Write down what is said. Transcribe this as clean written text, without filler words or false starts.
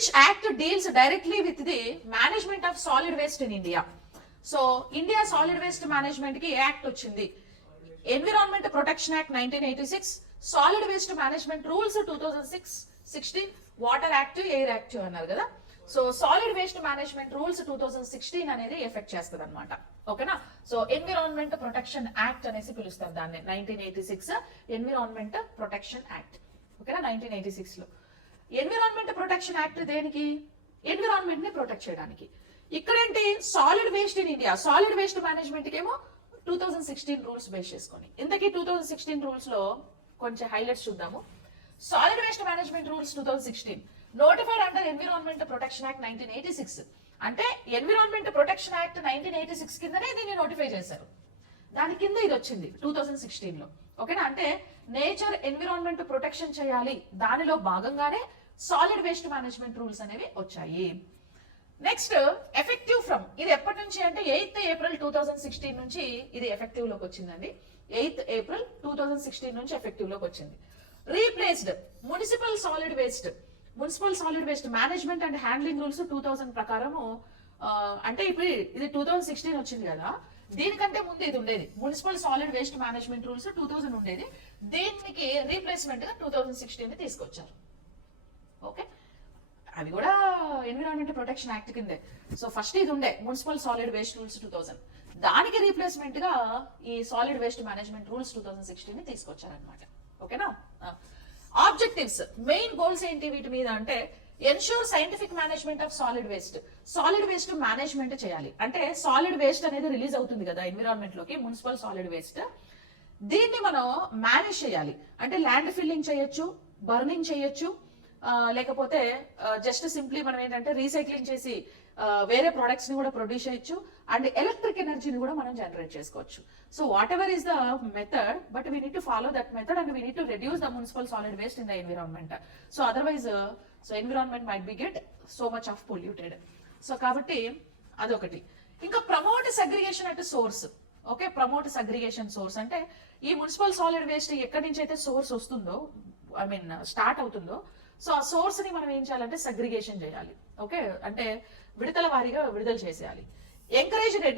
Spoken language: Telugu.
which act deals directly with the management of solid waste in India. So India solid waste management కి ఏ యాక్ట్ వచ్చింది? Environment protection act 1986, solid waste management rules 2016, water act, air act అన్నారు కదా. So solid waste management rules 2016 అనేది ఎఫెక్ట్ చేస్తుంది అనమాట. ఓకేనా? సో ఎన్విరాన్మెంట్ ప్రొటెక్షన్ యాక్ట్ అనేసి పిలుస్తారు దాన్ని. 1986 ఎన్విరాన్మెంట్ ప్రొటెక్షన్ యాక్ట్. ఓకేనా? 1986 లో ఎన్విరాన్మెంట్ ప్రొటెక్షన్ యాక్ట్ దేనికి? ఎన్విరాన్మెంట్ ని ప్రొటెక్ట్ చేయడానికి. ఇక్కడేంటి? Solid waste in India, solid waste management కి ఏమో 2016 రూల్స్ బేస్ చేసుకొని. ఇంతకీ 2016 రూల్స్ లో కొంచెం హైలైట్స్ చూద్దాము. Solid waste management rules 2016 notified under environment protection act 1986. అంటే ఎన్విరాన్మెంట్ ప్రొటెక్షన్ యాక్ట్ 1986 కిందనే దీన్ని నోటిఫై చేశారు. దాని కింద ఇది వచ్చింది 2016 లో. ఓకేనా? అంటే నేచర్ ఎన్విరాన్మెంట్ ప్రొటెక్షన్ చేయాలి, దానిలో భాగంగానే సాలిడ్ వేస్ట్ మేనేజ్మెంట్ రూల్స్ అనేవి వచ్చాయి. నెక్స్ట్ ఎఫెక్టివ్ ఫ్రమ్, ఇది ఎప్పటి నుంచి అంటే 8th April 2016 నుంచి ఇది ఎఫెక్టివ్ లోకి వచ్చిందండి. 8th April 2016 నుంచి ఎఫెక్టివ్ లోకి వచ్చింది. Replaced municipal solid waste management and handling rules 2000 ప్రకారము. అంటే ఇప్పుడు ఇది 2016 వచ్చింది కదా, దీనికంటే ముందు ఇది ఉండేది. Municipal solid waste management rules 2000 ఉండేది. దీనికి రీప్లేస్మెంట్ గా 2016 తీసుకొచ్చారు. ఓకే, అవి కూడా ఎన్విరాన్మెంట్ ప్రొటెక్షన్ యాక్ట్ కిందే. సో ఫస్ట్ ఇది ఉండే మున్సిపల్ సాలిడ్ వేస్ట్ రూల్స్ 2000, దానికి రీప్లేస్మెంట్ గా ఈ సాలిడ్ వేస్ట్ మేనేజ్మెంట్ రూల్స్ 2016 తీసుకొచ్చారనమాట. ఓకేనా? ఆబ్జెక్టివ్స్, మెయిన్ గోల్స్ ఏంటి వీటి మీద అంటే ensure scientific management of solid waste management చేయాలి. అంటే సాలిడ్ వేస్ట్ అనేది రిలీజ్ అవుతుంది కదా ఎన్విరాన్మెంట్ లోకి, మున్సిపల్ సాలిడ్ వేస్ట్. దీన్ని మనం మేనేజ్ చేయాలి. అంటే ల్యాండ్ ఫిల్లింగ్ చేయొచ్చు, బర్నింగ్ చేయొచ్చు, లేకపోతే జస్ట్ సింప్లీ మనం ఏంటంటే రీసైక్లింగ్ చేసి వేరే ప్రొడక్ట్స్ ని కూడా ప్రొడ్యూస్ చేయొచ్చు. అండ్ ఎలక్ట్రిక్ ఎనర్జీని కూడా మనం జనరేట్ చేసుకోవచ్చు. So what ever is the method, but we need to follow that method and we need to reduce the municipal solid waste in the environment. So otherwise so environment might be get so much of polluted. So కాబట్టి అదొకటి. ఇంకా promote segregation at source. Okay, promote segregation source అంటే ఈ మున్సిపల్ సాలిడ్ వేస్ట్ ఎక్కడి నుంచి అయితే సోర్స్ వస్తుందో, ఐ మీన్ స్టార్ట్ అవుతుందో, సో ఆ సోర్స్ ని మనం ఏం చేయాలంటే సెగ్రిగేషన్ చేయాలి. ఓకే, అంటే విడతల వారీగా విడుదల చేసేయాలి. ఎంకరేజ్